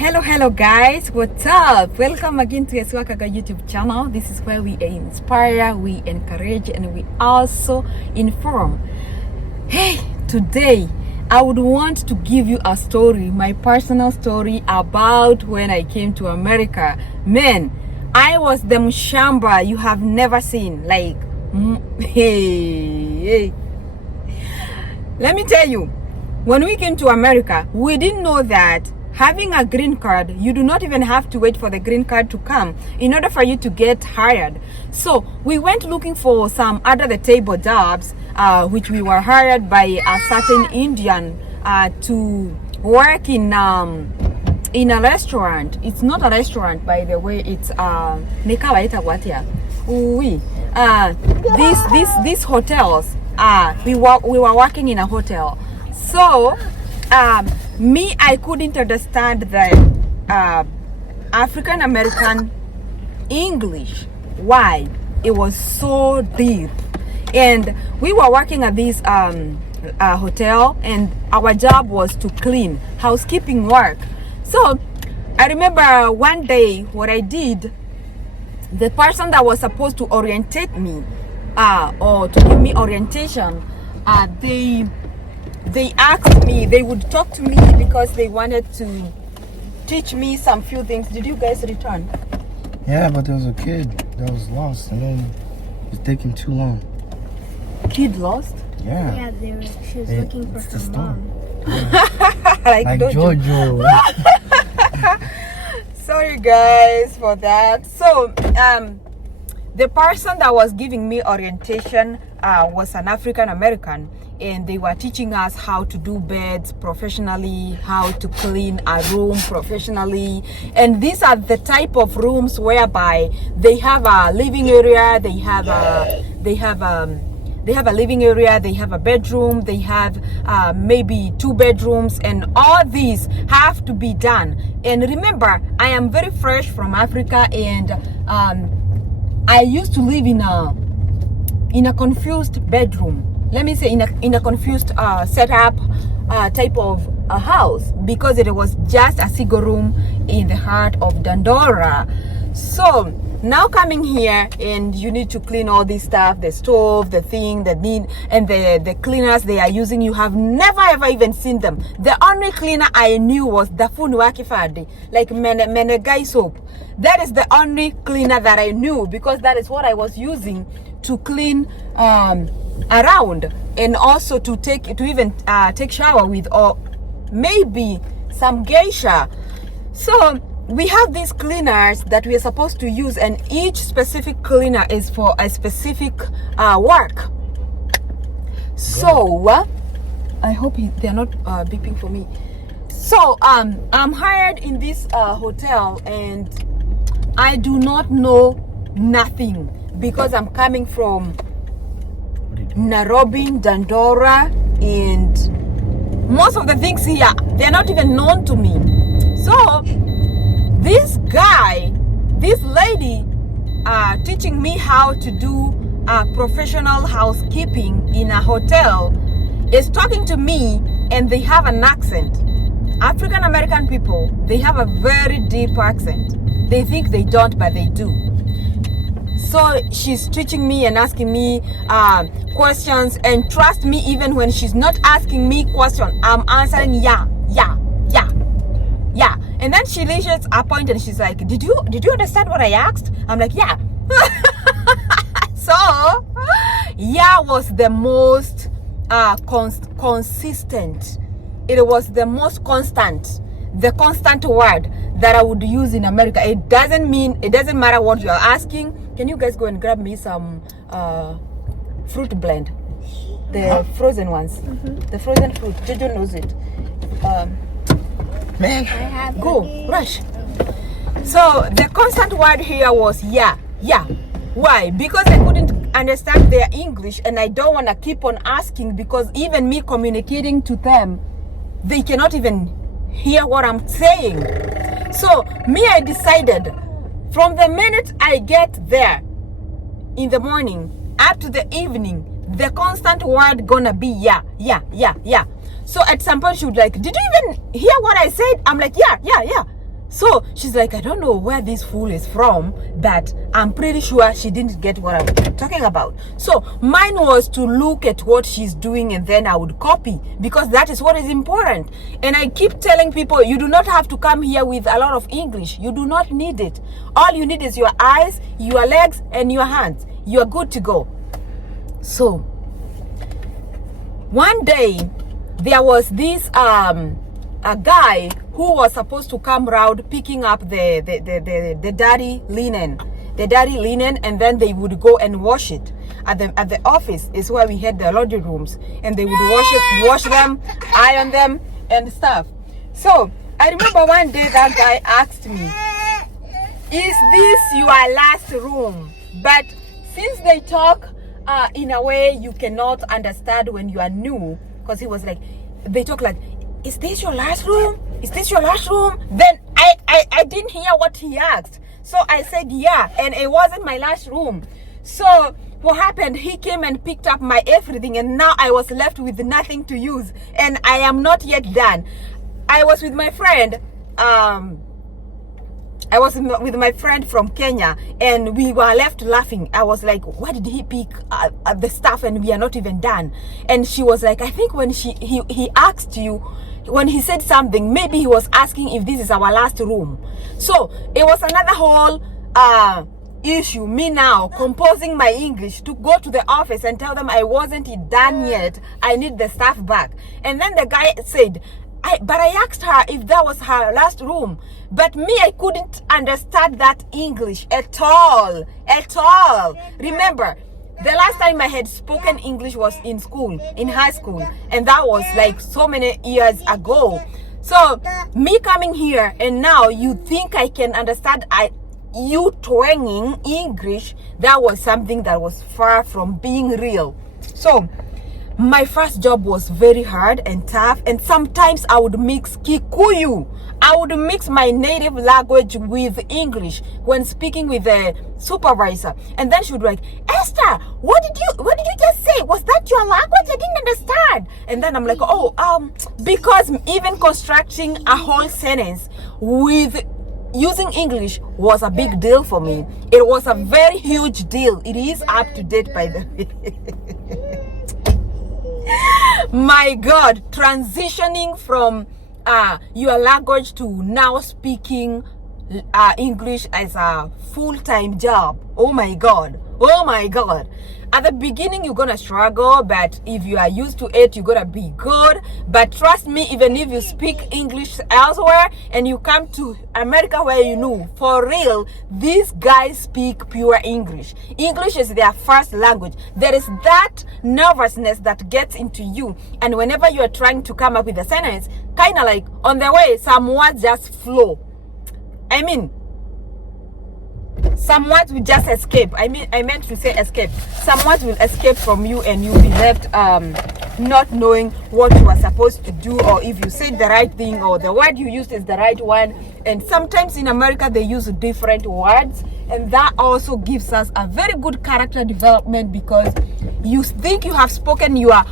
Hello guys, what's up? Welcome again to Yeswakaga YouTube channel. This is where we inspire, we encourage, and we also inform. Hey, today I would want to give you a story, my personal story about when I came to America. Man, I was the mshamba you have never seen. Like, hey. Let me tell you, when we came to America, we didn't know that having a green card, you do not even have to wait for the green card to come in order for you to get hired. So we went looking for some under the table jobs, which we were hired by a certain Indian to work in a restaurant. It's not a restaurant, by the way. It's these hotels. We were working in a hotel. So I couldn't understand the African American English. Why? It was so deep. And we were working at this hotel, and our job was to clean, housekeeping work. So I remember one day what I did, the person that was supposed to orientate me or to give me orientation, they asked me, they would talk to me because they wanted to teach me some few things. Did you guys return? Yeah, but there was a kid that was lost, and then it's taking too long. Kid lost? Yeah. Yeah, she was looking for her mom. Yeah. like Jojo. Sorry guys for that. So the person that was giving me orientation was an African American, and they were teaching us how to do beds professionally, how to clean a room professionally. And these are the type of rooms whereby they have a living area, they have a living area, they have a bedroom, they have maybe 2 bedrooms, and all these have to be done. And remember, I am very fresh from Africa, and I used to live in a confused bedroom. Let me say in a confused setup type of a house, because it was just a single room in the heart of Dandora. So now coming here, and you need to clean all this stuff, the stove, the thing, and the cleaners they are using, you have never ever even seen them. The only cleaner I knew was Dafun Wakifadi, like Menegai soap. That is the only cleaner that I knew, because that is what I was using to clean around, and also to take shower with, or maybe some geisha. So we have these cleaners that we are supposed to use, and each specific cleaner is for a specific work. So I hope they're not beeping for me. So I'm hired in this hotel, and I do not know nothing, because I'm coming from Nairobi, Dandora, and most of the things here, they're not even known to me. So this lady teaching me how to do professional housekeeping in a hotel is talking to me, and they have an accent. African American people, they have a very deep accent. They think they don't, but they do. So she's teaching me and asking me questions, and trust me, even when she's not asking me questions, I'm answering yeah. And then she reaches a point and she's like, did you understand what I asked? I'm like, yeah. So yeah was the most consistent. It was the most constant, the constant word that I would use in America. It doesn't matter what you're asking. Can you guys go and grab me some fruit blend? The frozen ones. The frozen fruit. Jojo knows it. Man, go, rush. So the constant word here was yeah. Why? Because I couldn't understand their English, and I don't want to keep on asking, because even me communicating to them, they cannot even hear what I'm saying. So I decided, from the minute I get there in the morning up to the evening, the constant word gonna be yeah. So at some point she would like, did you even hear what I said? I'm like, yeah. So she's like, I don't know where this fool is from, but I'm pretty sure she didn't get what I'm talking about. So mine was to look at what she's doing and then I would copy, because that is what is important. And I keep telling people, you do not have to come here with a lot of English. You do not need it. All you need is your eyes, your legs, and your hands. You're good to go. So one day there was this a guy who was supposed to come around picking up the dirty linen, and then they would go and wash it at the office. Is where we had the laundry rooms, and they would wash them, iron them, and stuff. So I remember one day that guy asked me, "Is this your last room?" But since they talk in a way you cannot understand when you are new, because he was like, they talk like, "Is this your last room? Is this your last room?" Then I didn't hear what he asked. So I said, yeah, and it wasn't my last room. So what happened, he came and picked up my everything, and now I was left with nothing to use, and I am not yet done. I was with my friend, from Kenya, and we were left laughing. I was like, why did he pick the stuff and we are not even done? And she was like, I think when he asked you, when he said something, maybe he was asking if this is our last room. So it was another whole issue, me now composing my English to go to the office and tell them I wasn't done yet, I need the stuff back. And then the guy said, but I asked her if that was her last room. But me, I couldn't understand that English at all. Remember, the last time I had spoken English was in school, in high school. And that was like so many years ago. So me coming here and now you think I can understand you twanging English, that was something that was far from being real. So my first job was very hard and tough, and sometimes I would mix Kikuyu. I would mix my native language with English when speaking with the supervisor, and then she would be like, Esther, what did you just say? Was that your language? I didn't understand. And then I'm like, because even constructing a whole sentence with using English was a big deal for me. It was a very huge deal. It is up to date, by the way. My God, transitioning from your language to now speaking English as a full-time job. Oh my God. At the beginning, you're gonna struggle, but if you are used to it, you're gonna be good. But trust me, even if you speak English elsewhere and you come to America where you know, for real, these guys speak pure English. English is their first language. There is that nervousness that gets into you. And whenever you are trying to come up with a sentence, kind of like on the way, some words just flow. I mean, some words will just escape. I meant to say escape. Some words will escape from you and you'll be left not knowing what you are supposed to do, or if you said the right thing, or the word you used is the right one. And sometimes in America they use different words, and that also gives us a very good character development, because you think you have spoken your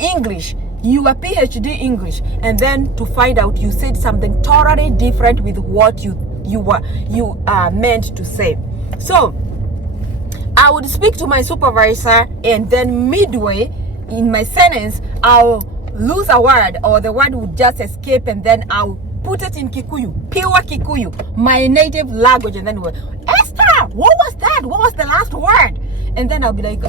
English, you are PhD English, and then to find out you said something totally different with what you are meant to say. So I would speak to my supervisor, and then midway in my sentence I'll lose a word, or the word would just escape, and then I'll put it in Kikuyu, pure Kikuyu, my native language, and then Esther, what was that? What was the last word? And then I'll be like,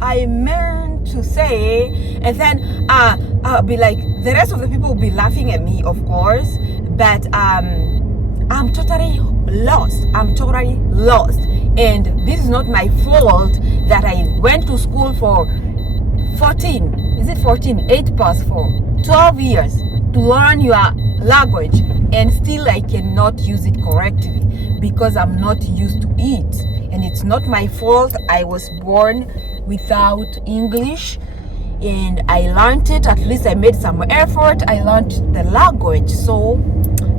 I meant to say, and then I'll be like, the rest of the people will be laughing at me, of course, but I'm totally lost. And this is not my fault that I went to school for 8 plus 4, 12 years to learn your language, and still I cannot use it correctly because I'm not used to it. And it's not my fault. I was born without English, and I learned it. At least I made some effort. I learned the language. So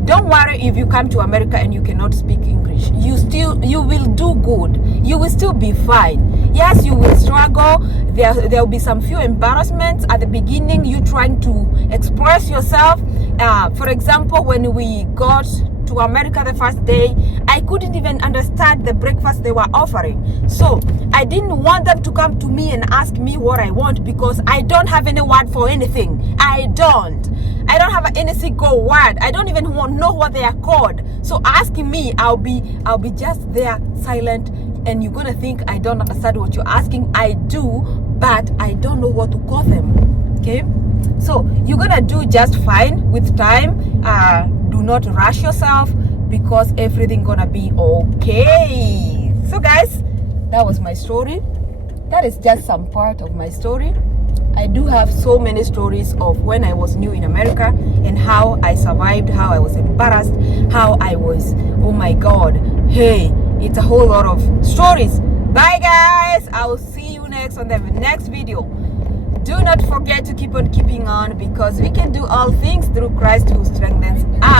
don't worry if you come to America and you cannot speak English. You will do good. You will still be fine. Yes, you will struggle. There will be some few embarrassments at the beginning. You trying to express yourself. For example, when we got to America the first day, I couldn't even understand the breakfast they were offering. So I didn't want them to come to me and ask me what I want, because I don't have any word for anything. I don't have any single word. I don't even know what they are called. So asking me, I'll be just there silent, and you're gonna think I don't understand what you're asking. I do, but I don't know what to call them. Okay, so you're gonna do just fine with time. Do not rush yourself, because everything gonna be okay. So guys, that was my story. That is just some part of my story. I do have so many stories of when I was new in America and how I survived, how I was embarrassed, how I was, oh my God, hey, it's a whole lot of stories. Bye guys, I will see you next on the next video. Do not forget to keep on keeping on, because we can do all things through Christ who strengthens us.